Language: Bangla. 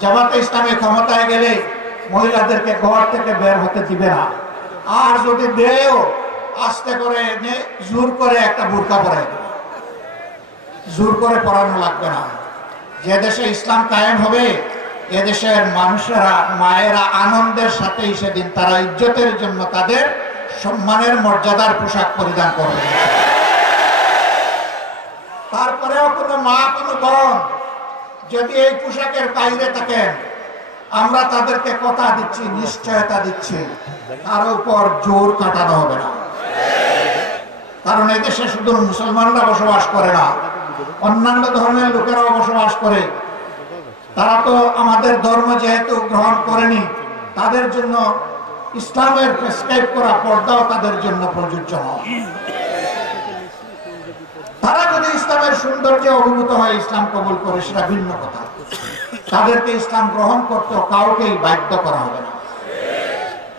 জামাতে ইসলামী ক্ষমতায় গেলে মহিলাদেরকে ঘর থেকে বের হতে দিবে না, আর যদি দেও আস্তে করে এনে জোর করে একটা বোরকা পরাই দেবে, জোর করে পরানো লাগবে না। যে দেশে ইসলাম কায়েম হবে এদেশের মানুষেরা মায়েরা আনন্দের সাথে সেদিন তারা ইজ্জতের জন্য তাদের সম্মানের মর্যাদার পোশাক পরিধান করবে। তারপরেও কোনো মা কোনো বোন যদি এই পোশাকের বাইরে থাকেন, আমরা তাদেরকে কথা দিচ্ছি, নিশ্চয়তা দিচ্ছি, তার উপর জোর কাটানো হবে না। কারণ এদেশে শুধু মুসলমানরা বসবাস করে না, অন্যান্য ধর্মের লোকেরাও বসবাস করে। তারা তো আমাদের ধর্ম যেহেতু গ্রহণ করেনি, তাদের জন্য ইসলামের প্রেসক্রাইব করা পর্দাও তাদের জন্য প্রযোজ্য হয়। তারা যদি ইসলামের সৌন্দর্যে অভিভূত হয়, ইসলাম কবুল করে, সেটা ভিন্ন কথা। তাদেরকে ইসলাম গ্রহণ করতে কাউকেই বাধ্য করা হবে না।